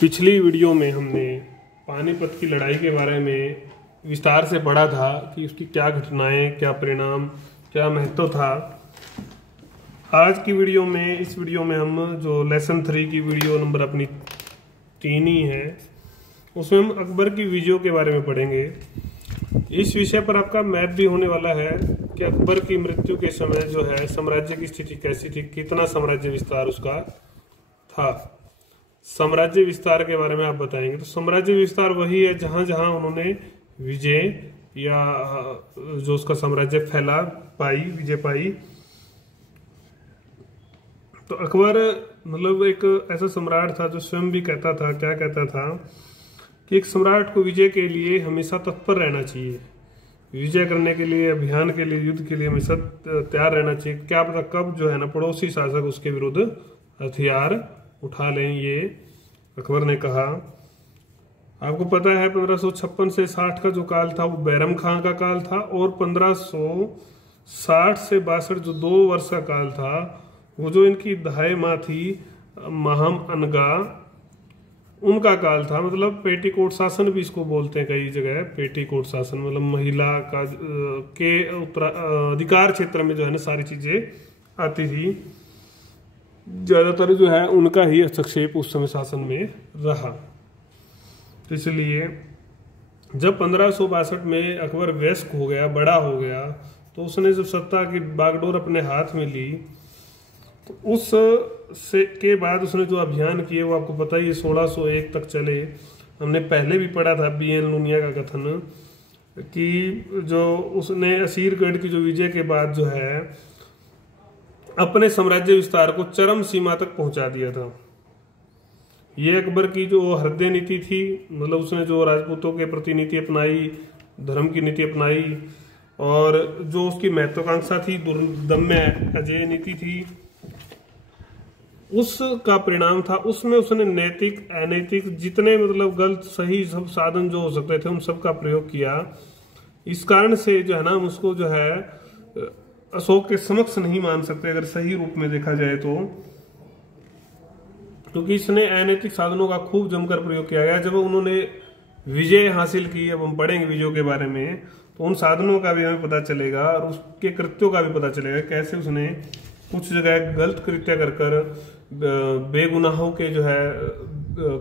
पिछली वीडियो में हमने पानीपत की लड़ाई के बारे में विस्तार से पढ़ा था कि उसकी क्या घटनाएं, क्या परिणाम, क्या महत्व था। आज की वीडियो में, इस वीडियो में हम जो लेसन 3 की वीडियो नंबर अपनी 3 ही है, उसमें हम अकबर की विजयों के बारे में पढ़ेंगे। इस विषय पर आपका मैथ भी होने वाला है कि अकबर की मृत्यु के समय जो है साम्राज्य की स्थिति कैसी थी, कितना साम्राज्य विस्तार उसका था। साम्राज्य विस्तार के बारे में आप बताएंगे। तो साम्राज्य विस्तार वही है जहां जहां उन्होंने विजय या जो उसका साम्राज्य फैला विजय पाई। तो अकबर मतलब एक ऐसा सम्राट था जो स्वयं भी कहता था, क्या कहता था कि एक सम्राट को विजय के लिए हमेशा तत्पर रहना चाहिए, विजय करने के लिए, अभियान के लिए, युद्ध के लिए हमेशा तैयार रहना चाहिए। क्या पता कब जो है ना पड़ोसी शासक उसके विरुद्ध हथियार उठा लें, ये अकबर ने कहा। आपको पता है 1556 से 60 का जो काल था वो बैरम खां का काल था, और 1560 से 62 जो 2 वर्ष का काल था वो जो इनकी दाई माँ थी महम अनगा, उनका काल था। मतलब पेटीकोट शासन भी इसको बोलते हैं कई जगह। पेटीकोट शासन मतलब महिला का के अधिकार क्षेत्र में जो है ना सारी चीजें आती थी। ज्यादातर जो है उनका ही हस्तक्षेप उस समय शासन में रहा। इसलिए जब 1562 में अकबर वयस्क हो गया, बड़ा हो गया, तो उसने जब सत्ता की बागडोर अपने हाथ में ली, तो उस से के बाद उसने जो अभियान किए वो आपको पता ही है 1601 तक चले। हमने पहले भी पढ़ा था बीएन लुनिया का कथन कि जो उसने असीरगढ़ की जो विजय के बाद जो है अपने साम्राज्य विस्तार को चरम सीमा तक पहुंचा दिया था। ये अकबर की जो हृदय नीति थी, मतलब उसने जो राजपूतों के प्रति नीति अपनाई, धर्म की नीति अपनाई, और जो उसकी महत्वाकांक्षा थी, दुर्दम्य अजेय नीति थी, उसका परिणाम था। उसमें उसने नैतिक, अनैतिक, जितने मतलब गलत सही सब साधन जो हो सकते थे उन सब का प्रयोग किया। इस कारण से जो है ना हम उसको जो है अशोक के समक्ष नहीं मान सकते अगर सही रूप में देखा जाए तो, क्योंकि इसने अनैतिक साधनों का खूब जमकर प्रयोग किया गया। जब उन्होंने विजय हासिल की, अब हम पढ़ेंगे विजयों के बारे में, तो उन साधनों का भी हमें पता चलेगा और उसके कृत्यों का भी पता चलेगा, कैसे उसने कुछ जगह गलत कृत्य कर बेगुनाहों के जो है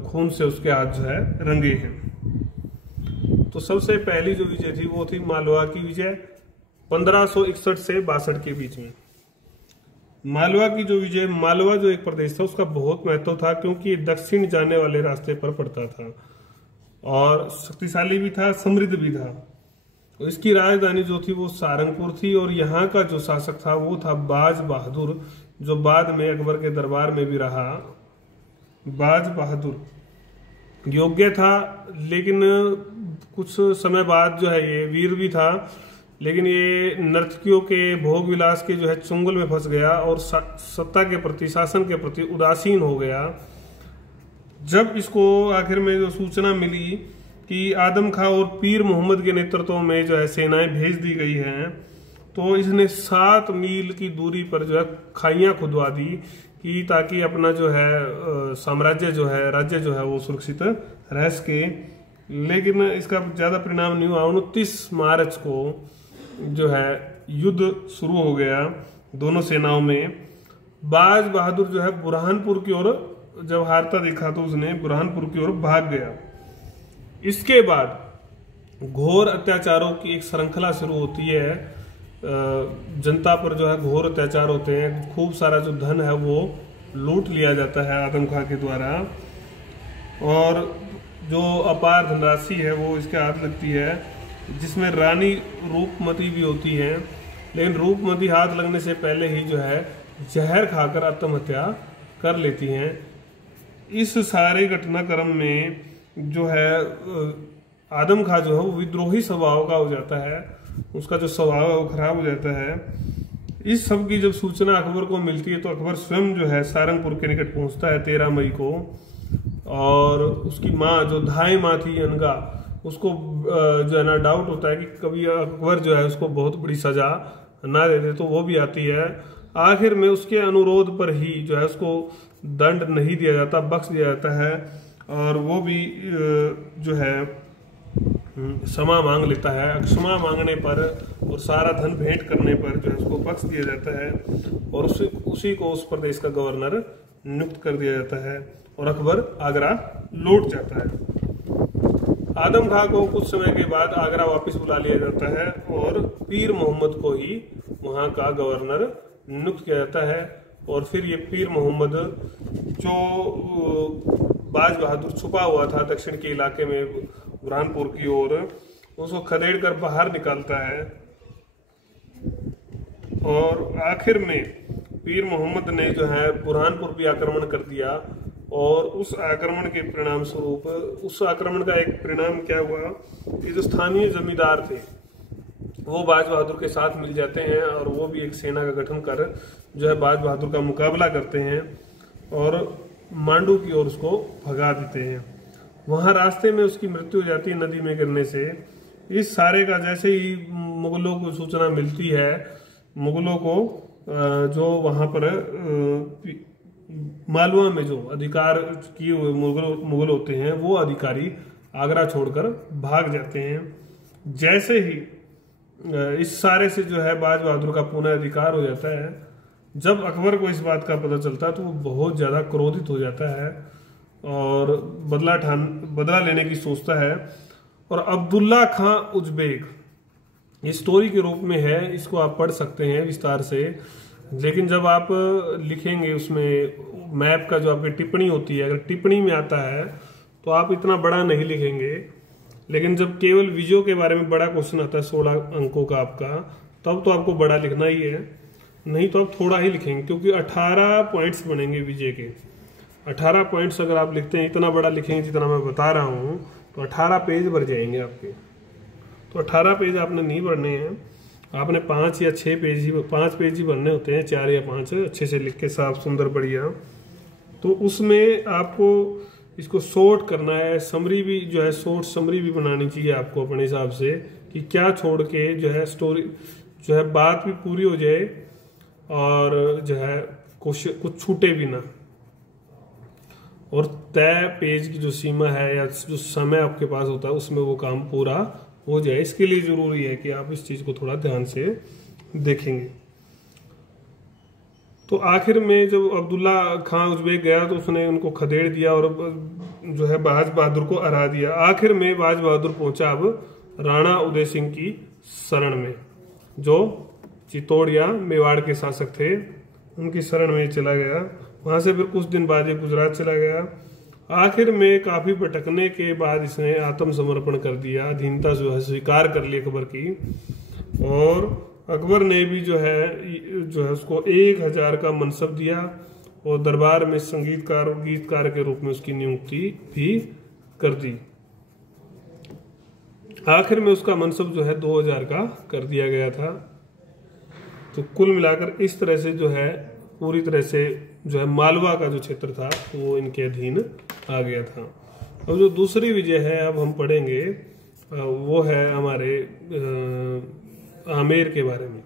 खून से उसके हाथ जो है रंगे हैं। तो सबसे पहली जो विजय थी वो थी मालवा की विजय 1561 से 62 के बीच में। मालवा की जो विजय, मालवा जो एक प्रदेश था उसका बहुत महत्व था, क्योंकि दक्षिण जाने वाले रास्ते पर पड़ता था और शक्तिशाली भी था, समृद्ध भी था। तो इसकी राजधानी जो थी वो सारंगपुर थी, और यहाँ का जो शासक था वो था बाज बहादुर, जो बाद में अकबर के दरबार में भी रहा। बाज बहादुर योग्य था, लेकिन कुछ समय बाद जो है ये वीर भी था, लेकिन ये नर्तकियों के भोग विलास के जो है चुंगल में फंस गया और सत्ता के प्रति, शासन के प्रति उदासीन हो गया। जब इसको आखिर में जो सूचना मिली कि आदम खां और पीर मोहम्मद के नेतृत्व में जो है सेनाएं भेज दी गई हैं, तो इसने 7 मील की दूरी पर जो है खाइयां खुदवा दी कि ताकि अपना जो है साम्राज्य जो है, राज्य जो है वो सुरक्षित रह सके। लेकिन इसका ज्यादा परिणाम नहीं हुआ। 29 मार्च को जो है युद्ध शुरू हो गया दोनों सेनाओं में। बाज बहादुर जो है बुरहानपुर की ओर जब हारता देखा तो उसने बुरहानपुर की ओर भाग गया। इसके बाद घोर अत्याचारों की एक श्रृंखला शुरू होती है। जनता पर जो है घोर अत्याचार होते हैं, खूब सारा जो धन है वो लूट लिया जाता है आदम खां के द्वारा, और जो अपार धनराशि है वो इसके हाथ लगती है, जिसमें रानी रूपमती भी होती है। लेकिन रूपमती हाथ लगने से पहले ही जो है जहर खाकर आत्महत्या कर लेती हैं। इस सारे घटनाक्रम में जो है आदम खां जो है वो विद्रोही स्वभाव का हो जाता है, उसका जो स्वभाव है वो खराब हो जाता है। इस सब की जब सूचना अकबर को मिलती है तो अकबर स्वयं जो है सारंगपुर के निकट पहुंचता है 13 मई को, और उसकी माँ जो धाई माँ थी अनगा, उसको जो है ना डाउट होता है कि कभी अकबर जो है उसको बहुत बड़ी सजा ना दे दे, तो वो भी आती है। आखिर में उसके अनुरोध पर ही जो है उसको दंड नहीं दिया जाता, बख्श दिया जाता है। और वो भी जो है क्षमा मांग लेता है। क्षमा मांगने पर और सारा धन भेंट करने पर जो है उसको बख्श दिया जाता है और उसी को उस प्रदेश का गवर्नर नियुक्त कर दिया जाता है और अकबर आगरा लौट जाता है। आदम खां को कुछ समय के बाद आगरा वापस बुला लिया जाता है और पीर मोहम्मद को ही वहां का गवर्नर नियुक्त किया जाता है। और फिर ये पीर मोहम्मद जो बाज बहादुर छुपा हुआ था दक्षिण के इलाके में बुरहानपुर की ओर, उसको खदेड़ कर बाहर निकालता है और आखिर में पीर मोहम्मद ने जो है बुरहानपुर भी आक्रमण कर दिया। और उस आक्रमण के परिणाम स्वरूप, उस आक्रमण का एक परिणाम क्या हुआ कि जो स्थानीय जमींदार थे वो बाज बहादुर के साथ मिल जाते हैं और वो भी एक सेना का गठन कर जो है बाज बहादुर का मुकाबला करते हैं और मांडू की ओर उसको भगा देते हैं। वहां रास्ते में उसकी मृत्यु हो जाती है नदी में गिरने से। इस सारे का जैसे ही मुगलों को सूचना मिलती है, मुगलों को जो वहां पर मालवा में जो अधिकार किए हुए मुगल होते हैं वो अधिकारी आगरा छोड़कर भाग जाते हैं। जैसे ही इस सारे से जो है बाज बहादुर का पुनः अधिकार हो जाता है, जब अकबर को इस बात का पता चलता है तो वो बहुत ज्यादा क्रोधित हो जाता है और बदला लेने की सोचता है। और अब्दुल्ला खां उज़्बेक ये स्टोरी के रूप में है, इसको आप पढ़ सकते हैं विस्तार से। लेकिन जब आप लिखेंगे उसमें मैप का जो आपकी टिप्पणी होती है, अगर टिप्पणी में आता है तो आप इतना बड़ा नहीं लिखेंगे। लेकिन जब केवल विजयों के बारे में बड़ा क्वेश्चन आता है 16 अंकों का आपका, तब तो आपको बड़ा लिखना ही है, नहीं तो आप थोड़ा ही लिखेंगे क्योंकि 18 पॉइंट्स बनेंगे विजय के। 18 पॉइंट्स अगर आप लिखते हैं, इतना बड़ा लिखेंगे जितना मैं बता रहा हूं, तो 18 पेज भर जाएंगे आपके। तो 18 पेज आपने नहीं भरने हैं, आपने 5 या 6 पेज ही 5 पेज ही भरने होते हैं, 4 या 5 अच्छे से लिख के साफ सुंदर बढ़िया। तो उसमें आपको इसको शॉर्ट करना है, समरी भी जो है शॉर्ट समरी भी बनानी चाहिए आपको अपने हिसाब से कि क्या छोड़ के जो है स्टोरी जो है बात भी पूरी हो जाए और जो है कुछ छूटे भी ना। और तय पेज की जो सीमा है या जो समय आपके पास होता है उसमें वो काम पूरा हो जाए। इसके लिए जरूरी है कि आप इस चीज को थोड़ा ध्यान से देखेंगे। तो आखिर में जब अब्दुल्ला खां उज़्बेक गया तो उसने उनको खदेड़ दिया और जो है बाज बहादुर को हरा दिया। आखिर में बाज बहादुर पहुंचा अब राणा उदय सिंह की शरण में, जो चित्तौड़ या मेवाड़ के शासक थे, उनकी शरण में चला गया। वहां से फिर कुछ दिन बाद ये गुजरात चला गया। आखिर में काफी भटकने के बाद इसने आत्मसमर्पण कर दिया, अधीनता जो है स्वीकार कर ली अकबर की। और अकबर ने भी जो है उसको 1000 का मनसब दिया और दरबार में संगीतकार और गीतकार के रूप में उसकी नियुक्ति भी कर दी। आखिर में उसका मनसब जो है 2000 का कर दिया गया था। तो कुल मिलाकर इस तरह से जो है पूरी तरह से जो है मालवा का जो क्षेत्र था वो इनके अधीन आ गया था। अब जो दूसरी विजय है अब हम पढ़ेंगे वो है हमारे आमेर के बारे में।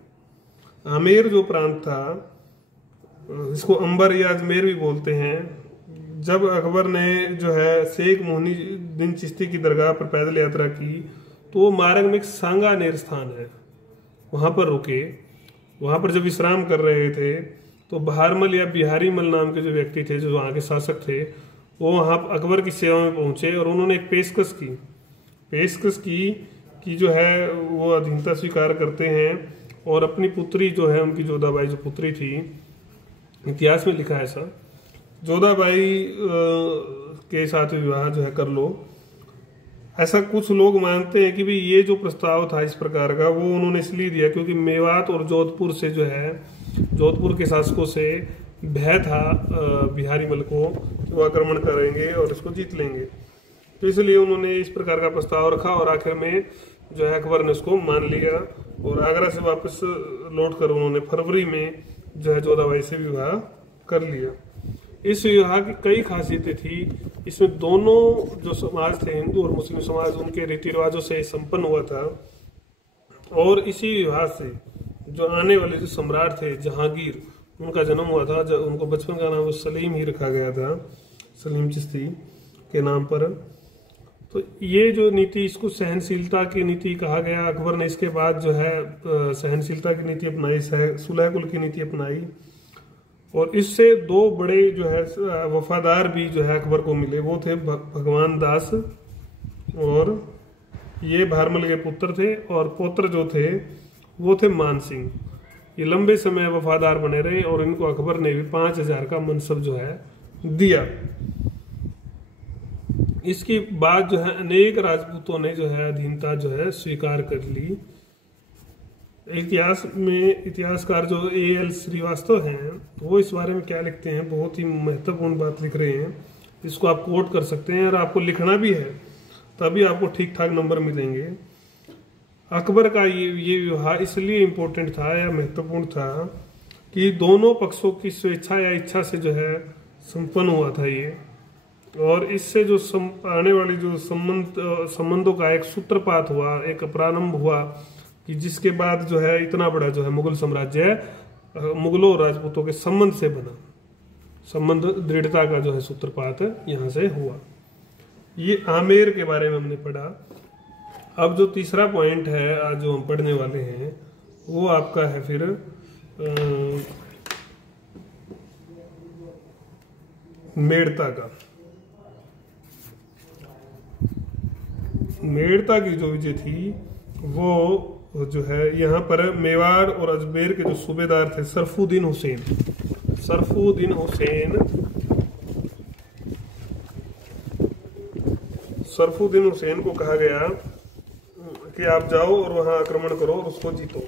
आमेर जो प्रांत था, इसको अंबर या अजमेर भी बोलते हैं। जब अकबर ने जो है शेख मोहिनुद्दीन चिश्ती की दरगाह पर पैदल यात्रा की तो वो मार्ग में एक सांगानेर स्थान है, वहां पर रुके। वहां पर जब विश्राम कर रहे थे तो बहारमल या बिहारी मल नाम के जो व्यक्ति थे, जो वहां के शासक थे, वो वहां अकबर की सेवा में पहुंचे और उन्होंने एक पेशकश की कि जो है वो अधीनता स्वीकार करते हैं और अपनी पुत्री जो है उनकी जोधाबाई जो पुत्री थी, इतिहास में लिखा है ऐसा, जोधाबाई के साथ विवाह जो है कर लो। ऐसा कुछ लोग मानते हैं कि भी ये जो प्रस्ताव था इस प्रकार का वो उन्होंने इसलिए दिया क्योंकि मेवात और जोधपुर से जो है जोधपुर के शासकों से भय था बिहारी मल को कि वो आक्रमण करेंगे और इसको जीत लेंगे। तो इसलिए उन्होंने इस प्रकार का प्रस्ताव रखा और आखिर में जो है अकबर ने उसको मान लिया और आगरा से वापस लौट कर उन्होंने फरवरी में जो है जोधाबाई से विवाह कर लिया। इस विवाह की कई खासियतें थी। इसमें दोनों जो समाज थे, हिंदू और मुस्लिम समाज, उनके रीति रिवाजों से संपन्न हुआ था। और इसी विवाह से जो आने वाले जो सम्राट थे जहांगीर, उनका जन्म हुआ था। उनको बचपन का नाम सलीम ही रखा गया था, सलीम चिश्ती, के नाम पर। तो ये जो नीति, इसको सहनशीलता की नीति कहा गया। अकबर ने इसके बाद जो है सहनशीलता की नीति अपनाई, सुलह कुल की नीति अपनाई, और इससे दो बड़े जो है वफादार भी जो है अकबर को मिले। वो थे भगवान दास, और ये भारमल के पुत्र थे, और पौत्र जो थे वो थे मान सिंह। ये लंबे समय वफादार बने रहे, और इनको अकबर ने भी 5000 का मनसब जो है दिया। इसके बाद जो है अनेक राजपूतों ने जो है अधीनता जो है स्वीकार कर ली। इतिहास में इतिहासकार जो A.L. श्रीवास्तव हैं, वो इस बारे में क्या लिखते हैं, बहुत ही महत्वपूर्ण बात लिख रहे हैं। इसको आप कोट कर सकते हैं, और आपको लिखना भी है, तभी आपको ठीक ठाक नंबर मिलेंगे। अकबर का ये व्यवहार इसलिए इम्पोर्टेंट था या महत्वपूर्ण था कि दोनों पक्षों की स्वेच्छा या इच्छा से जो है संपन्न हुआ था ये, और इससे जो आने वाली जो संबंधों का एक सूत्रपात हुआ, एक प्रारंभ हुआ, कि जिसके बाद जो है इतना बड़ा जो है मुगल साम्राज्य मुगलों और राजपूतों के संबंध से बना। संबंध दृढ़ता का जो है सूत्रपात यहाँ से हुआ। ये आमेर के बारे में हमने पढ़ा। अब जो तीसरा पॉइंट है आज जो हम पढ़ने वाले हैं, वो आपका है फिर मेड़ता का। मेड़ता की जो विजय थी वो जो है यहाँ पर मेवाड़ और अजमेर के जो सूबेदार थे सरफुद्दीन हुसैन को कहा गया कि आप जाओ और वहां आक्रमण करो और उसको जीतो।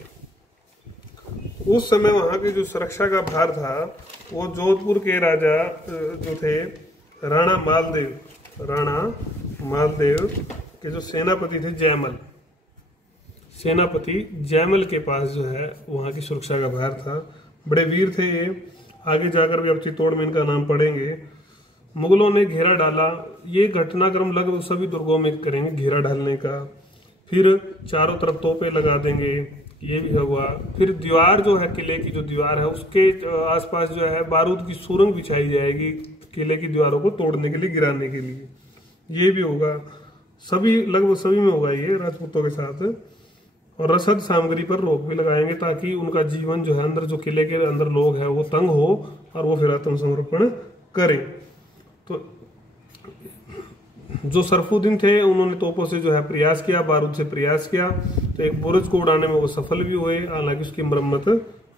उस समय वहां की जो सुरक्षा का भार था वो जोधपुर के राजा जो थे राणा मालदेव के जो सेनापति थे जयमल के पास जो है वहां की सुरक्षा का भार था। बड़े वीर थे ये, आगे जाकर भी अब चित्तौड़ में इनका नाम पढ़ेंगे। मुगलों ने घेरा डाला। ये घटनाक्रम लगभग सभी दुर्गों में करेंगे, घेरा डालने का। फिर चारों तरफ तोपें लगा देंगे, ये भी हुआ। फिर दीवार जो है, किले की जो दीवार है उसके आसपास जो है बारूद की सुरंग बिछाई जाएगी, किले की दीवारों को तोड़ने के लिए, गिराने के लिए। ये भी होगा, लगभग सभी में होगा ये राजपूतों के साथ। और रसद सामग्री पर रोक भी लगाएंगे ताकि उनका जीवन जो है अंदर, जो किले के अंदर लोग हैं वो तंग हो और वो फिर आत्मसमर्पण करें। तो जो सरफुद्दीन थे उन्होंने तोपों से जो है प्रयास किया, बारूद से प्रयास किया, तो एक बुर्ज को उड़ाने में वो सफल भी हुए, हालांकि उसकी मरम्मत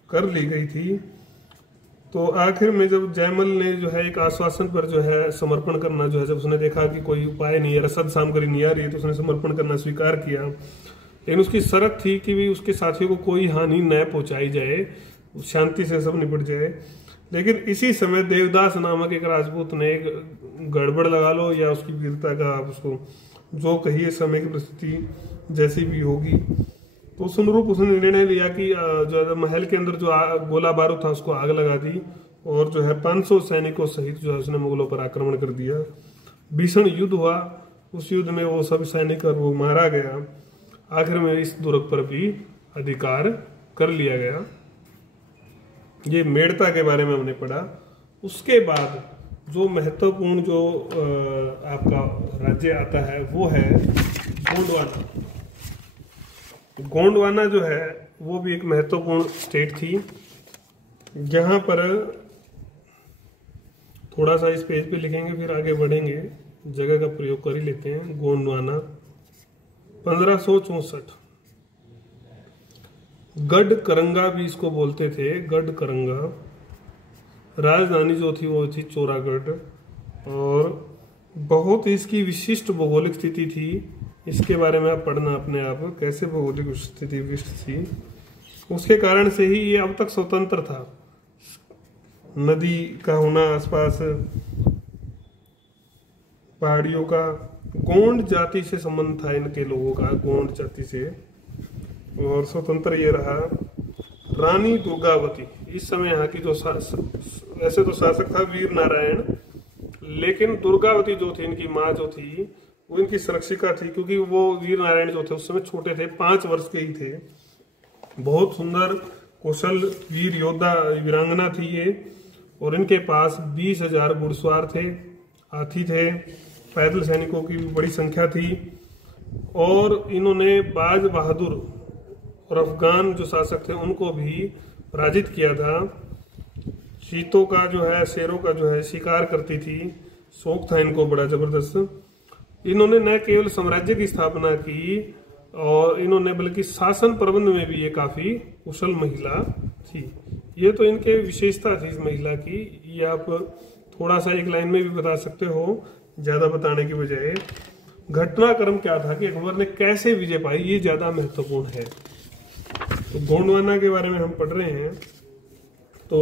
कर ली गई थी। तो आखिर में जब जयमल ने जो है एक आश्वासन पर जो है समर्पण करना, जो है जब उसने देखा कि कोई उपाय नहीं है, रसद सामग्री नहीं आ रही है, तो उसने समर्पण करना स्वीकार किया। लेकिन उसकी शर्त थी कि भी उसके साथियों को कोई हानि न पहुंचाई जाए, शांति से सब निपट जाए। लेकिन इसी समय देवदास नामक एक राजपूत ने एक गड़बड़ लगा लो या उसकी वीरता का आप उसको जो कहिए, समय की परिस्थिति जैसी भी होगी, तो उस अनुरूप उसने निर्णय लिया कि जो महल के अंदर जो गोला बारूद था उसको आग लगा दी, और जो है 500 सैनिकों सहित जो है उसने मुगलों पर आक्रमण कर दिया। भीषण युद्ध हुआ। उस युद्ध में वो सब सैनिक और वो मारा गया। आखिर में इस दुर्ग पर भी अधिकार कर लिया गया। ये मेड़ता के बारे में हमने पढ़ा। उसके बाद जो महत्वपूर्ण जो आपका राज्य आता है वो है गोंडवाना। गोंडवाना जो है वो भी एक महत्वपूर्ण स्टेट थी। जहां पर थोड़ा सा इस पेज पे लिखेंगे, फिर आगे बढ़ेंगे, जगह का प्रयोग कर ही लेते हैं। गोंडवाना 1564, गढ़ करंगा भी इसको बोलते थे, गढ़ करंगा। राजधानी जो थी वो थी चोरागढ़, और बहुत इसकी विशिष्ट भौगोलिक स्थिति थी। इसके बारे में आप पढ़ना अपने आप, कैसे भौगोलिक स्थिति विशिष्ट थी। उसके कारण से ही ये अब तक स्वतंत्र था। नदी का होना आसपास, पहाड़ियों का, गोंड जाति से संबंध था इनके लोगों का, गोंड जाति से, और स्वतंत्र ये रहा। रानी दुर्गावती इस समय यहाँ की जो ऐसे तो शासक था वीर नारायण, लेकिन दुर्गावती जो थी इनकी माँ जो थी वो इनकी संरक्षिका थी, क्योंकि वो वीर नारायण जो थे उस समय छोटे थे, 5 वर्ष के ही थे। बहुत सुंदर कुशल वीर योद्धा वीरांगना थी ये, और इनके पास 20,000 घुड़सवार थे, हाथी थे, पैदल सैनिकों की भी बड़ी संख्या थी। और इन्होंने बाज बहादुर और अफगान जो शासक थे उनको भी पराजित किया था। चीतों का जो है, शेरों का जो है शिकार करती थी, शौक था इनको बड़ा जबरदस्त। इन्होंने न केवल साम्राज्य की स्थापना की और इन्होंने बल्कि शासन प्रबंध में भी ये काफी कुशल महिला थी। ये तो इनके विशेषता थी इस महिला की। ये आप थोड़ा सा एक लाइन में भी बता सकते हो ज्यादा बताने की बजाय। घटनाक्रम क्या था कि अकबर ने कैसे विजय पाई, ये ज्यादा महत्वपूर्ण है। तो गोंडवाना के बारे में हम पढ़ रहे हैं। तो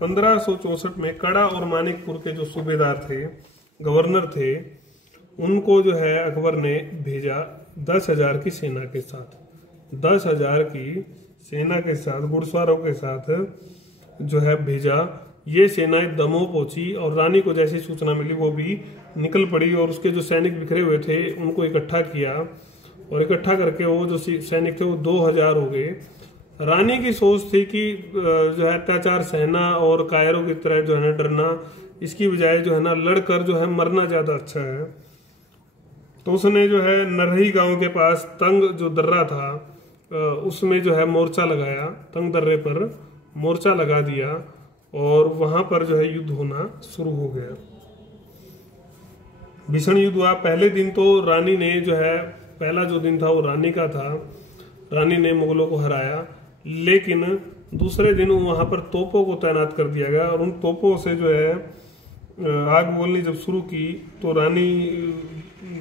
1564 में कड़ा और मानिकपुर के जो सूबेदार थे, गवर्नर थे, उनको जो है अकबर ने भेजा 10,000 की सेना के साथ। 10,000 की सेना के साथ, घुड़सवारों के साथ जो है भेजा। ये सेनाएं दमोह पहुंची और रानी को जैसी सूचना मिली वो भी निकल पड़ी और उसके जो सैनिक बिखरे हुए थे उनको इकट्ठा किया और इकट्ठा करके वो जो सैनिक थे वो 2,000 हो गए। रानी की सोच थी कि जो है अत्याचार सहना और कायरों की तरह जो है ना डरना, इसकी बजाय जो है ना लड़कर जो है मरना ज्यादा अच्छा है। तो उसने जो है नरही गांव के पास तंग जो दर्रा था उसमें जो है मोर्चा लगाया, तंग दर्रे पर मोर्चा लगा दिया और वहां पर जो है युद्ध होना शुरू हो गया। भीषण युद्ध हुआ। पहले दिन तो रानी ने जो है, पहला जो दिन था वो रानी का था, रानी ने मुगलों को हराया। लेकिन दूसरे दिन वहां पर तोपों को तैनात कर दिया गया और उन तोपों से जो है आग बोलनी जब शुरू की तो रानी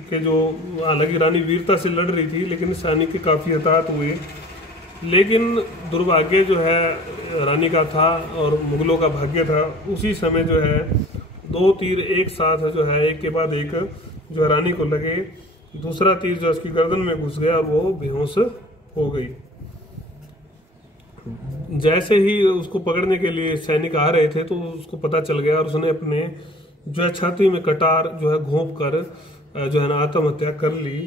के जो, हालांकि रानी वीरता से लड़ रही थी लेकिन सैनिक के काफी हताहत हुए। लेकिन दुर्भाग्य जो है रानी का था और मुगलों का भाग्य था। उसी समय जो है 2 तीर एक साथ जो है एक के बाद एक जो है रानी को लगे। दूसरा तीर जो उसकी गर्दन में घुस गया और वो बेहोश हो गई। जैसे ही उसको पकड़ने के लिए सैनिक आ रहे थे तो उसको पता चल गया और उसने अपने जो है छाती में कटार जो है घोंप कर जो है ना आत्महत्या कर ली।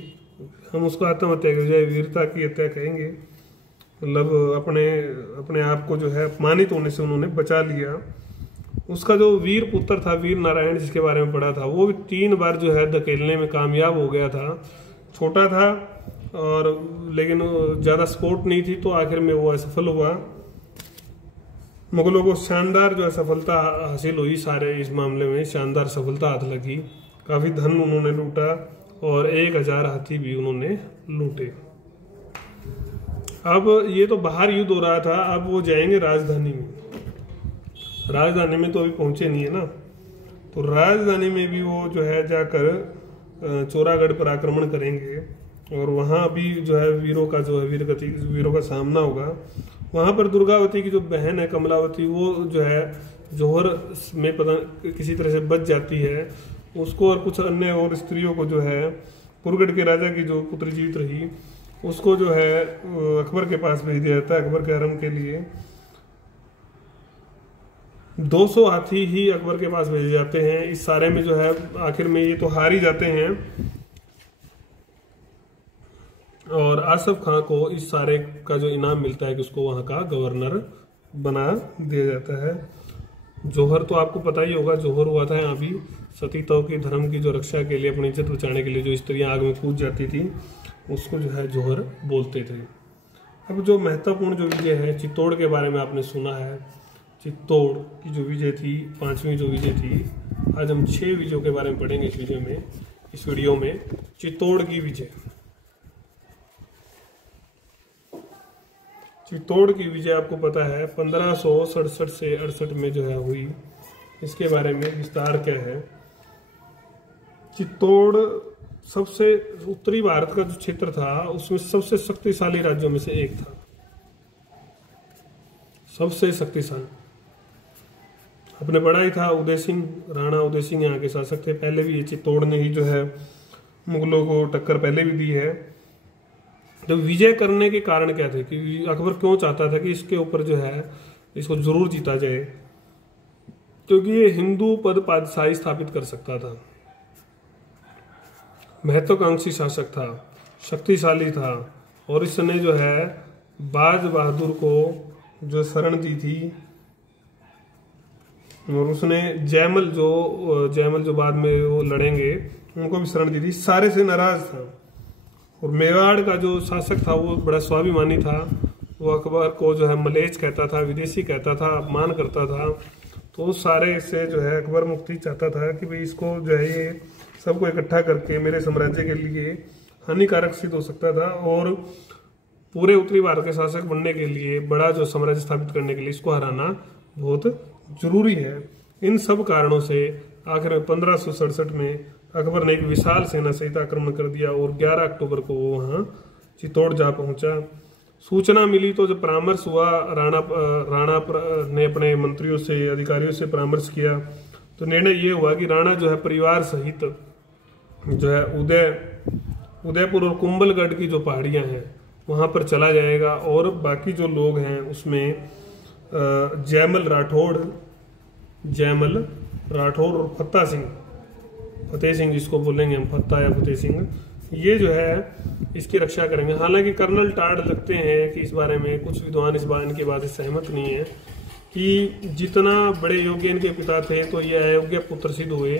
हम उसको आत्महत्या की बजाय वीरता की हत्या कहेंगे। मतलब अपने आप को जो है अपमानित होने से उन्होंने बचा लिया। उसका जो वीर पुत्र था, वीर नारायण, जिसके बारे में पढ़ा था, वो भी 3 बार जो है धकेलने में कामयाब हो गया था। छोटा था और लेकिन ज्यादा सपोर्ट नहीं थी तो आखिर में वो असफल हुआ। मुगलों को शानदार जो है सफलता हासिल हुई, सारे इस मामले में शानदार सफलता हाथ लगी। काफी धन उन्होंने लूटा और 1,000 हाथी भी उन्होंने लूटे। अब ये तो बाहर युद्ध हो रहा था, अब वो जाएंगे राजधानी में। राजधानी में तो अभी पहुंचे नहीं है ना, तो राजधानी में भी वो जो है जाकर चोरागढ़ पर आक्रमण करेंगे और वहां भी जो है वीरों का जो है वीरों का सामना होगा। वहां पर दुर्गावती की जो बहन है कमलावती, वो जो है जौहर में पता किसी तरह से बच जाती है। उसको और कुछ अन्य और स्त्रियों को जो है, पुरगढ़ के राजा की जो पुत्री जीवित रही उसको जो है अकबर के पास भेज दिया जाता है अकबर के हरम के लिए। 200 हाथी ही अकबर के पास भेजे जाते हैं। इस सारे में जो है आखिर में ये तो हार ही जाते हैं और आसफ खां को इस सारे का जो इनाम मिलता है कि उसको वहां का गवर्नर बना दिया जाता है। जौहर तो आपको पता ही होगा, जौहर हुआ था यहाँ भी सतीतों की धर्म की जो रक्षा के लिए, अपनी इज्जत बचाने के लिए जो स्त्रियां आग में कूद जाती थी उसको जो है जौहर बोलते थे। अब जो महत्वपूर्ण जो विजय है चित्तौड़ के बारे में आपने सुना है। चित्तौड़ की जो विजय थी, 5वीं जो विजय थी, आज हम 6 विजयों के बारे में पढ़ेंगे इस वीडियो में। चित्तौड़ की विजय, चित्तौड़ की विजय आपको पता है 1567 से 68 में जो है हुई। इसके बारे में विस्तार क्या है। चित्तौड़ सबसे उत्तरी भारत का जो क्षेत्र था उसमें सबसे शक्तिशाली राज्यों में से एक था, सबसे शक्तिशाली। आपने पढ़ा ही था, उदय सिंह, राणा उदय सिंह यहाँ के शासक थे। पहले भी ये चित्तौड़ ने ही जो है मुगलों को टक्कर पहले भी दी है। तो विजय करने के कारण क्या थे कि अकबर क्यों चाहता था कि इसके ऊपर जो है इसको जरूर जीता जाए, क्योंकि ये हिंदू पद पातशाही स्थापित कर सकता था। महत्वाकांक्षी शासक था, शक्तिशाली था और इसने जो है बाज बहादुर को जो शरण दी थी और उसने जयमल जो बाद में वो लड़ेंगे उनको भी शरण दी थी, सारे से नाराज था। और मेवाड़ का जो शासक था वो बड़ा स्वाभिमानी था, वो अकबर को जो है मलेच्छ कहता था, विदेशी कहता था, अपमान करता था। तो उस सारे से जो है अकबर मुक्ति चाहता था कि भाई इसको जो है ये सबको इकट्ठा करके मेरे साम्राज्य के लिए हानिकारक सिद्ध हो सकता था, और पूरे उत्तरी भारत के शासक बनने के लिए, बड़ा जो साम्राज्य स्थापित करने के लिए इसको हराना बहुत जरूरी है। इन सब कारणों से आखिर में 1567 में अकबर ने एक विशाल सेना सहित आक्रमण कर दिया और 11 अक्टूबर को वो वहां चित्तौड़ जा पहुंचा। सूचना मिली तो जब परामर्श हुआ, राणा ने अपने मंत्रियों से, अधिकारियों से परामर्श किया, तो निर्णय ये हुआ कि राणा जो है परिवार सहित जो है उदयपुर और कुंभलगढ़ की जो पहाड़ियां हैं वहां पर चला जाएगा, और बाकी जो लोग हैं उसमें जयमल राठौड़ और फतेह सिंह जिसको बोलेंगे हम, फत्ता या फतेह सिंह, ये जो है इसकी रक्षा करेंगे। हालांकि कर्नल टाड लगते हैं कि इस बारे में कुछ विद्वान इनकी बात से सहमत नहीं है कि जितना बड़े योग्य इनके पिता थे तो ये अयोग्य पुत्र सिद्ध हुए,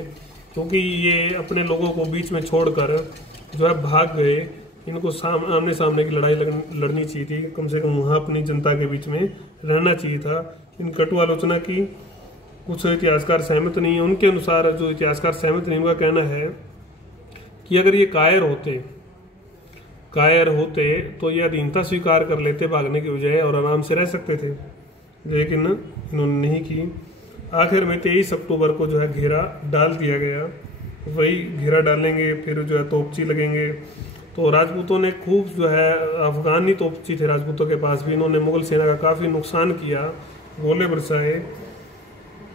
क्योंकि ये अपने लोगों को बीच में छोड़कर जो है भाग गए। इनको आमने सामने की लड़ाई लड़नी चाहिए थी, कम से कम वहाँ अपनी जनता के बीच में रहना चाहिए था। इन कटु आलोचना की कुछ इतिहासकार सहमत नहीं है। उनके अनुसार, जो इतिहासकार सहमत नहीं, उनका कहना है कि अगर ये कायर होते तो ये अधीनता स्वीकार कर लेते भागने की बजाय, और आराम से रह सकते थे, लेकिन इन्होंने नहीं की। आखिर में 23 अक्टूबर को जो है घेरा डाल दिया गया। वही घेरा डालेंगे, फिर जो है तोपची लगेंगे। तो राजपूतों ने खूब जो है, अफगानी तोपची थे राजपूतों के पास भी, इन्होंने मुगल सेना का काफ़ी नुकसान किया, गोले बरसाए।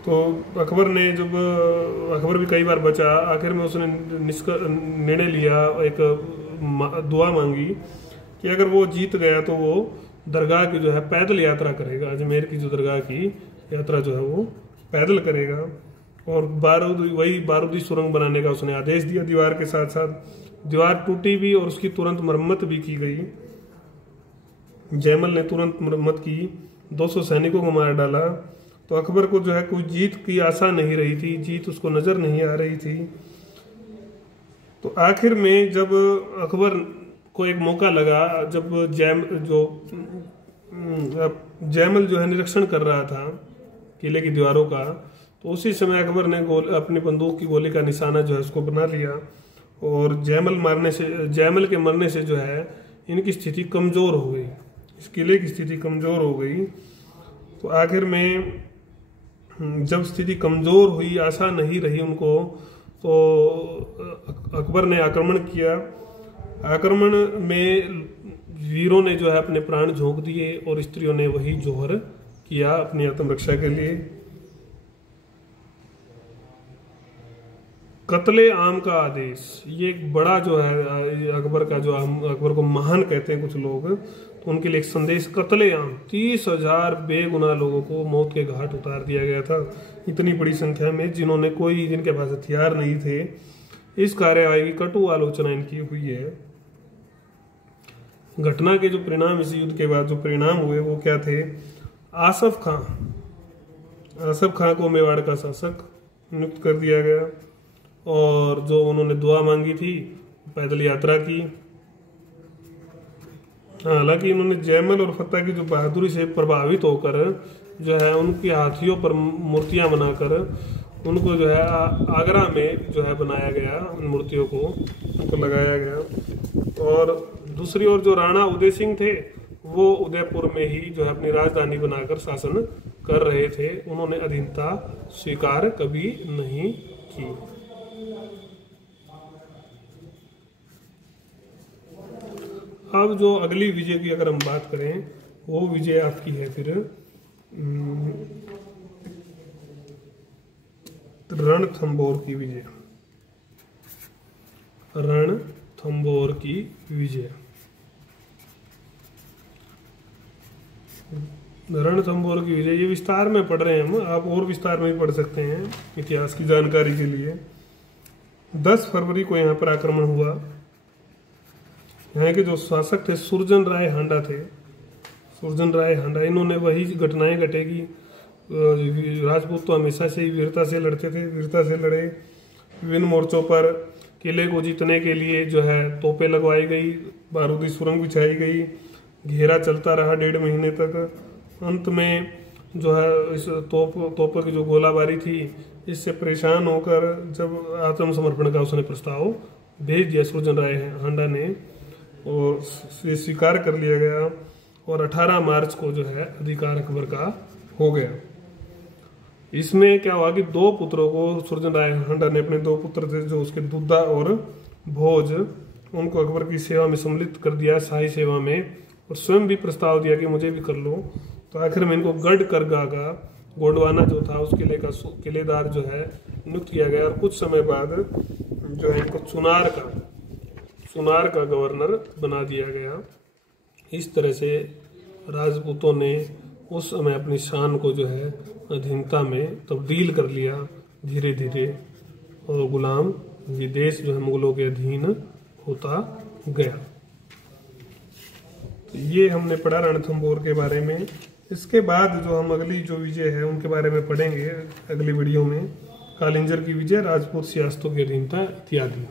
तो अकबर भी कई बार बचा। आखिर में उसने निर्णय लिया, एक दुआ मांगी कि अगर वो जीत गया तो वो दरगाह की जो है पैदल यात्रा करेगा, अजमेर की जो दरगाह की यात्रा जो है वो पैदल करेगा। और बारूदी सुरंग बनाने का उसने आदेश दिया। दीवार के साथ साथ दीवार टूटी भी और उसकी तुरंत मरम्मत भी की गई। जयमल ने तुरंत मरम्मत की, 200 सैनिकों को मार डाला। तो अकबर को जो है कोई जीत की आशा नहीं रही थी, जीत उसको नजर नहीं आ रही थी। तो आखिर में जब अकबर को एक मौका लगा, जब जयमल जो है निरीक्षण कर रहा था किले की दीवारों का, तो उसी समय अकबर ने अपनी बंदूक की गोली का निशाना जो है उसको बना लिया। और जयमल के मरने से जो है इनकी स्थिति कमजोर हो गई, इस किले की स्थिति कमजोर हो गई। तो आखिर में जब स्थिति कमजोर हुई, आशा नहीं रही उनको, तो अकबर ने आक्रमण किया। आक्रमण में वीरों ने जो है अपने प्राण झोंक दिए और स्त्रियों ने वही जोहर किया अपनी आत्मरक्षा के लिए। कत्ले आम का आदेश, ये एक बड़ा जो है अकबर का, जो अकबर को महान कहते हैं कुछ लोग, तो उनके लिए एक संदेश। कत्ले आम, 30,000 बेगुनाह लोगों को मौत के घाट उतार दिया गया था, इतनी बड़ी संख्या में, जिनके पास हथियार नहीं थे। इस कार्यवाही की कटु आलोचना इनकी हुई है। घटना के जो परिणाम, इस युद्ध के बाद जो परिणाम हुए वो क्या थे? आसफ खां को मेवाड़ का शासक नियुक्त कर दिया गया, और जो उन्होंने दुआ मांगी थी पैदल यात्रा की। हालांकि इन्होंने जयमल और फत्ता की जो बहादुरी से प्रभावित होकर जो है उनकी हाथियों पर मूर्तियां बनाकर उनको जो है आगरा में जो है बनाया गया, उन मूर्तियों को उनको लगाया गया। और दूसरी ओर जो राणा उदय सिंह थे वो उदयपुर में ही जो है अपनी राजधानी बनाकर शासन कर रहे थे। उन्होंने अधीनता स्वीकार कभी नहीं की। अब जो अगली विजय की अगर हम बात करें, वो विजय आपकी है फिर रणथंभौर की विजय। रणथंभौर की विजय, रणथंभौर की विजय, ये विस्तार में पढ़ रहे हैं हम, आप और विस्तार में भी पढ़ सकते हैं इतिहास की जानकारी के लिए। 10 फरवरी को यहाँ पर आक्रमण हुआ। यहाँ के जो शासक थे सुरजन राय हांडा थे, सुरजन राय हांडा, इन्होंने वही घटनाएं घटेगी राजपूत तो हमेशा से ही वीरता से लड़ते थे, वीरता से लड़े। विभिन्न मोर्चों पर किले को जीतने के लिए जो है तोपें लगवाई गई, बारूदी सुरंग बिछाई गई, घेरा चलता रहा 1.5 महीने तक। अंत में जो है इस तोपों की जो गोलाबारी थी, इससे परेशान होकर जब आत्मसमर्पण का उसने प्रस्ताव भेज दिया सुरजन हांडा ने, और स्वीकार कर लिया गया, और 18 मार्च को जो है अधिकार अकबर का हो गया। इसमें क्या हुआ कि 2 पुत्रों को सुरजन हांडा ने, अपने 2 पुत्र थे जो उसके दुद्धा और भोज, उनको अकबर की सेवा में सम्मिलित कर दिया, शाही सेवा में, और स्वयं भी प्रस्ताव दिया कि मुझे भी कर लो। तो आखिर में इनको गढ़ करगा का गोंडवाना जो था उस किले का किलेदार जो है नियुक्त किया गया, और कुछ समय बाद जो है इनको चुनार का गवर्नर बना दिया गया। इस तरह से राजपूतों ने उस समय अपनी शान को जो है अधीनता में तब्दील कर लिया धीरे धीरे, और गुलाम विदेश जो है मुगलों के अधीन होता गया। तो ये हमने पढ़ा रणथंभौर के बारे में। इसके बाद जो हम अगली जो विजय है उनके बारे में पढ़ेंगे अगली वीडियो में, कालिंजर की विजय, राजपूत सियासतों की अधीनता इत्यादि।